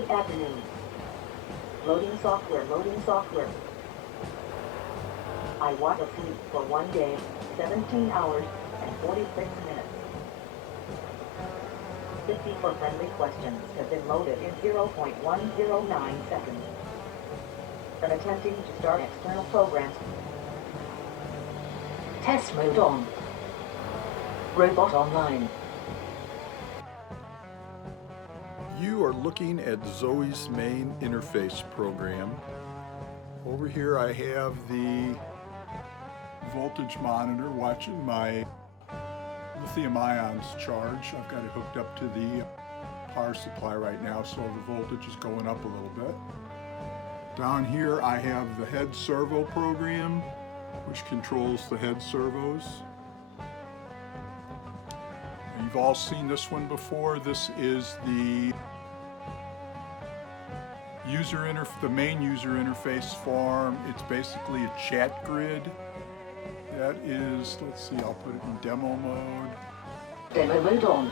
Good afternoon. Loading software, loading software. I was asleep for 1 day, 17 hours, and 46 minutes. 54 friendly questions have been loaded in 0.109 seconds. When attempting to start external programs. Test mode on. Robot online. You are looking at Zoe's main interface program. Over here I have the voltage monitor watching my lithium ions charge. I've got it hooked up to the power supply right now, so the voltage is going up a little bit. Down here I have the head servo program, which controls the head servos. You've all seen this one before. This is the main user interface form. It's basically a chat grid. That is, let's see, I'll put it in demo mode. Demo mode on.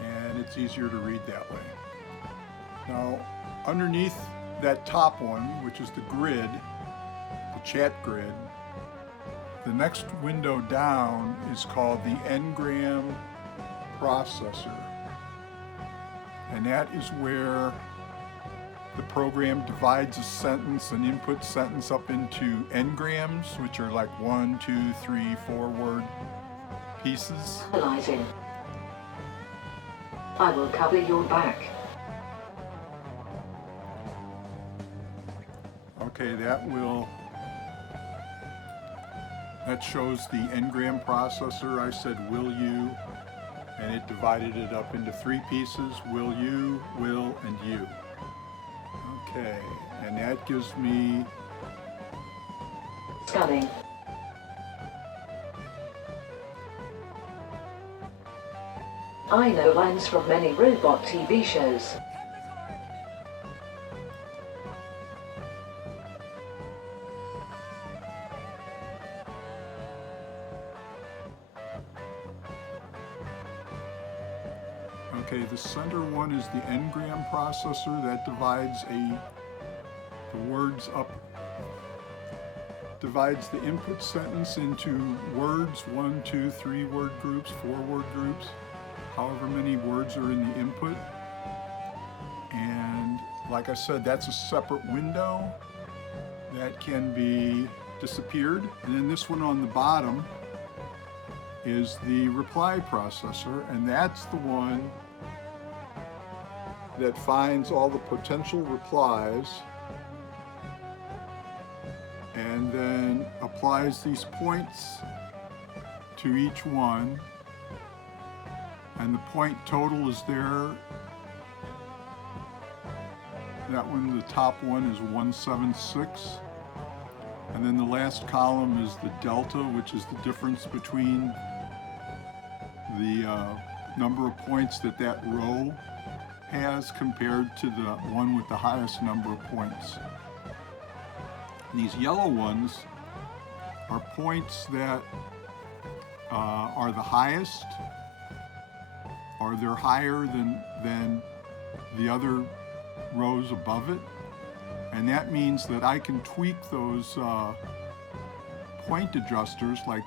And it's easier to read that way. Now, underneath that top one, which is the grid, the chat grid, the next window down is called the Ngram processor. And that is where the program divides a sentence, an input sentence, up into ngrams, which are like 1, 2, 3, 4 word pieces. Analyzing. I will cover your back. Okay, that shows the Ngram processor. I said will you, and it divided it up into 3 pieces: will you, will, and you. Okay, and that gives me Scanning. I know lines from many robot TV shows. Okay, the center one is the Ngram processor. That divides the words up, divides the input sentence into words, 1, 2, 3 word groups, 4 word groups, however many words are in the input. And like I said, that's a separate window that can be disappeared. And then this one on the bottom is the reply processor, and that's the one that finds all the potential replies and then applies these points to each one, and the point total is there. That one, the top one, is 176, and then the last column is the delta, which is the difference between the number of points that row has compared to the one with the highest number of points. These yellow ones are points that are the highest, or they're higher than the other rows above it, and that means that I can tweak those point adjusters like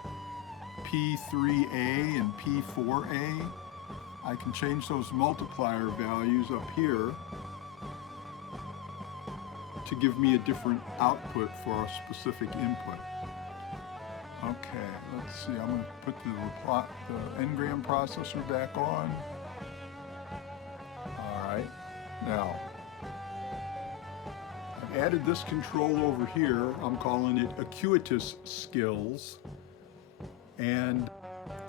P3A and P4A. I can change those multiplier values up here to give me a different output for a specific input. Okay, let's see, I'm going to put the Ngram processor back on. Alright, now I've added this control over here. I'm calling it Acuitas Skills, and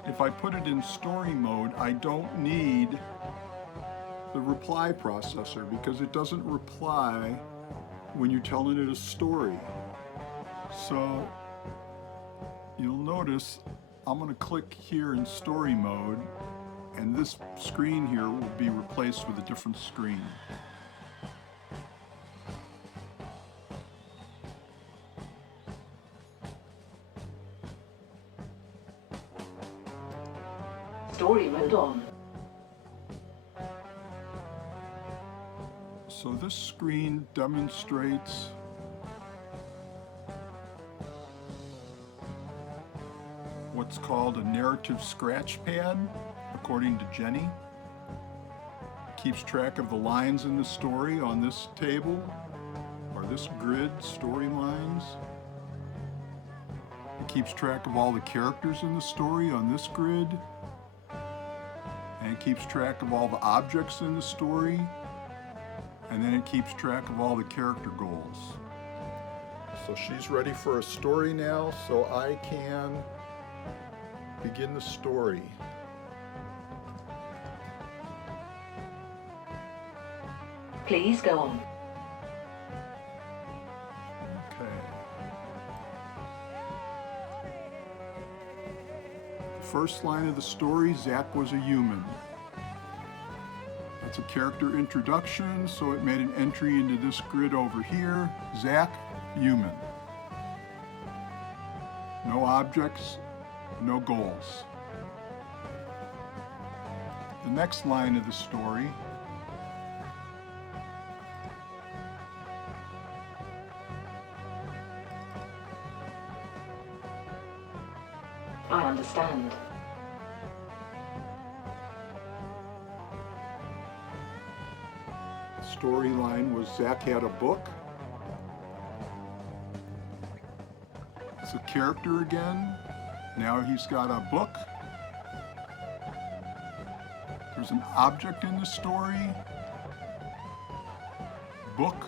if I put it in story mode, I don't need the reply processor because it doesn't reply when you're telling it a story. So you'll notice I'm going to click here in story mode, and this screen here will be replaced with a different screen. Story mode on. So this screen demonstrates what's called a narrative scratch pad, according to Jenny. It keeps track of the lines in the story on this table, or this grid, storylines. It keeps track of all the characters in the story on this grid. And it keeps track of all the objects in the story. And then it keeps track of all the character goals. So she's ready for a story now, so I can begin the story. Please go on. Okay. The first line of the story, Zach was a human. It's a character introduction, so it made an entry into this grid over here. Zach, human. No objects, no goals. The next line of the story, I understand. storyline was Zach had a book. It's a character again. Now he's got a book. There's an object in the story. Book.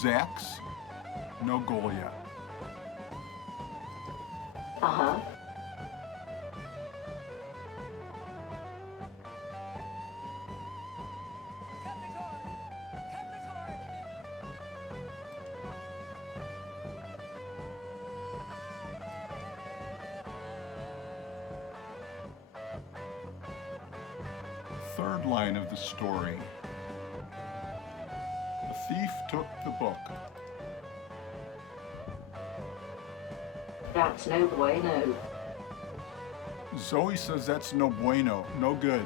Zach's. No goal yet. Uh-huh. Third line of the story. The thief took the book. That's no bueno. Zoe says that's no bueno, no good.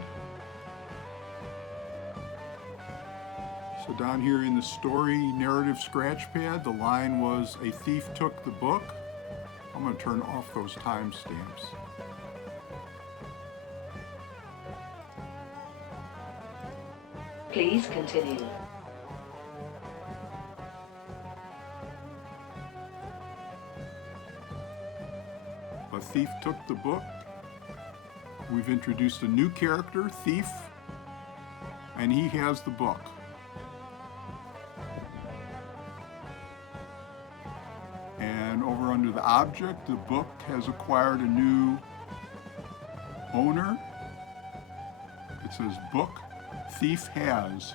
So down here in the story narrative scratch pad, the line was, a thief took the book. I'm going to turn off those timestamps. Please continue. A thief took the book. We've introduced a new character, Thief, and he has the book. And over under the object, the book has acquired a new owner. It says book, thief has.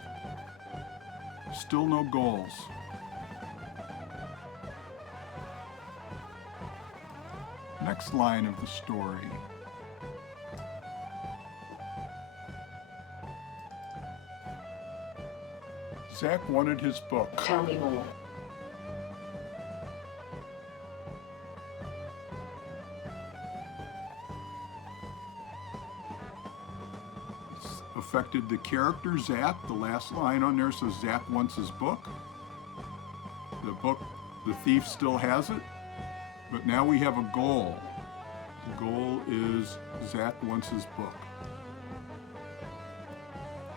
Still no goals. Next line of the story. Zach wanted his book. Tell me more. It's affected the character Zach. The last line on there says Zach wants his book. The book, the thief still has it. But now we have a goal. The goal is Zach wants his book.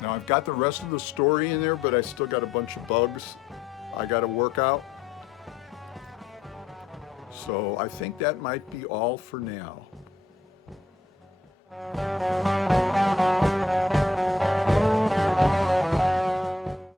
Now I've got the rest of the story in there, but I still got a bunch of bugs I got to work out. So I think that might be all for now.